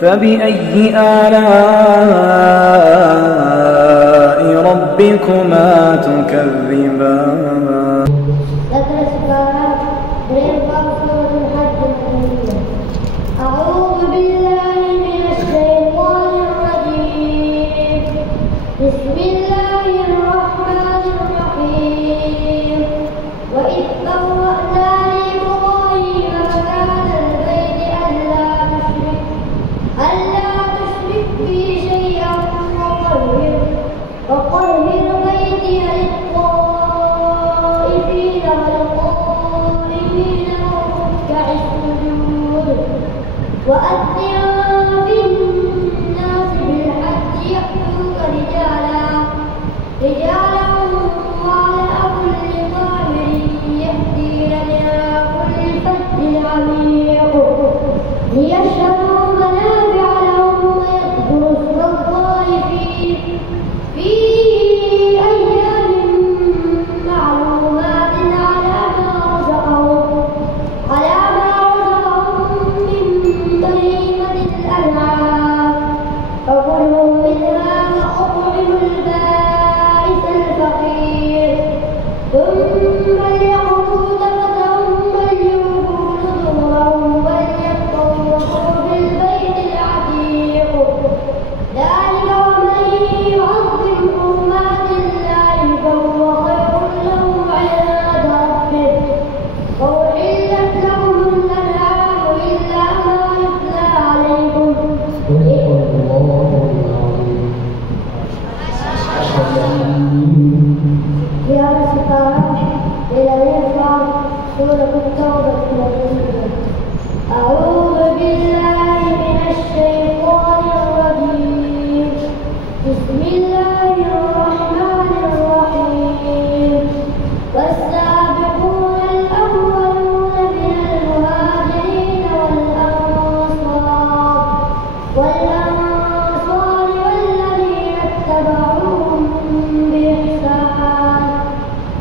فبأي آلاء ربكما تكذبان؟ أعوذ بالله من الشيطان الرجيم. بسم الله الرحمن الرحيم. وإذ بوأنا لإبراهيم مكان البيت ألا تشرك بي شيئا وطهر بيتي للطائفين والقائمين والركع السجود وأذن في الناس بالحج يأتوك رجالا وعلى كل ضامر يأتين من كل فج عميق ليشهدوا منافع لهم ويذكروا اسم الله في أيام معلومات على ما رزقهم من بهيمة الأنعام فكلوا منها وأطعموا البائس الفقير ثم ليقضوا تفتهم وليوفوا نذورهم وليطوفوا بالبيت العتيق ذلك ومن يعظم حرمات الله فهو خير له عند ربه وأحلت لهم الأنعام إلا ما يتلى عليكم. Ya sekarang dalam surah At-Taubah. A'udzu billahi minasy syaithanir rajim. Bismillahirrahmanirrahim. والسابقون الأولون من المهاجرين والأنصار والذين اتبعوهم بإحسان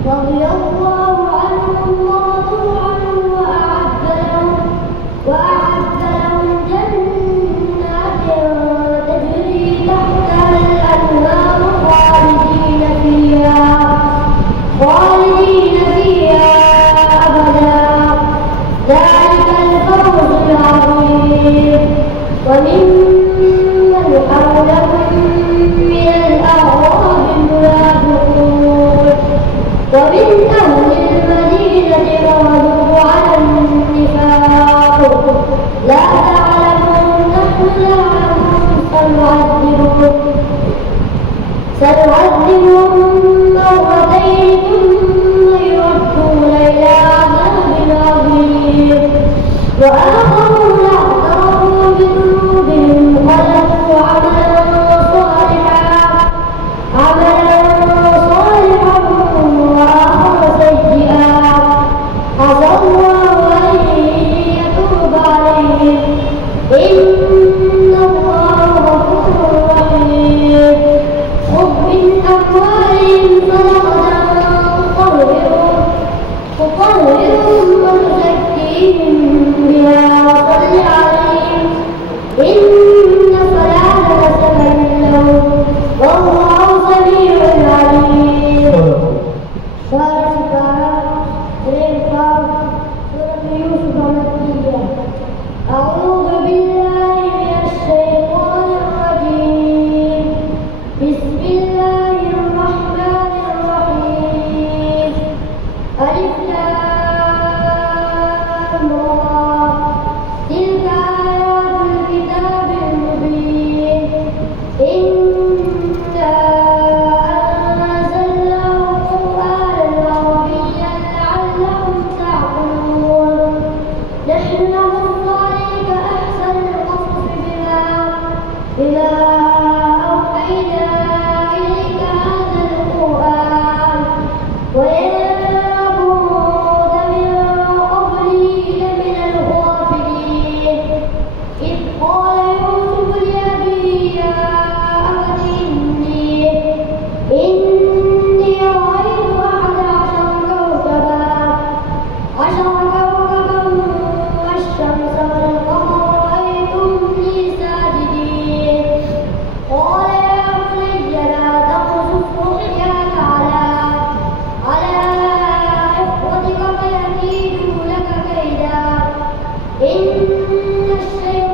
رضي الله عنهم ورضوا عنه وأعد لهم جنات تجري تحتها الأنهار خالدين فيها أبدا ذلك الفوز العظيم. وممن حولكم من الأعراب منافقون ومن أهل المدينة مردوا على النفاق لا تعلمهم نحن نعلمهم سنعذبهم مرتين ثم يردون إلى عذاب عظيم وآخرون اعترفوا بذنوبهم خلقوا عملا صالحا وآخر سيئا عسى الله أن يتوب عليهم إن الله غفور رحيم. خذ من أموالهم صدقة تطهرهم وتزكيهم بها وصل عليهم إن صلاتك سكن لهم والله سميع عليم. سورة يوسف مكية. أعوذ بالله من الشيطان الشيطان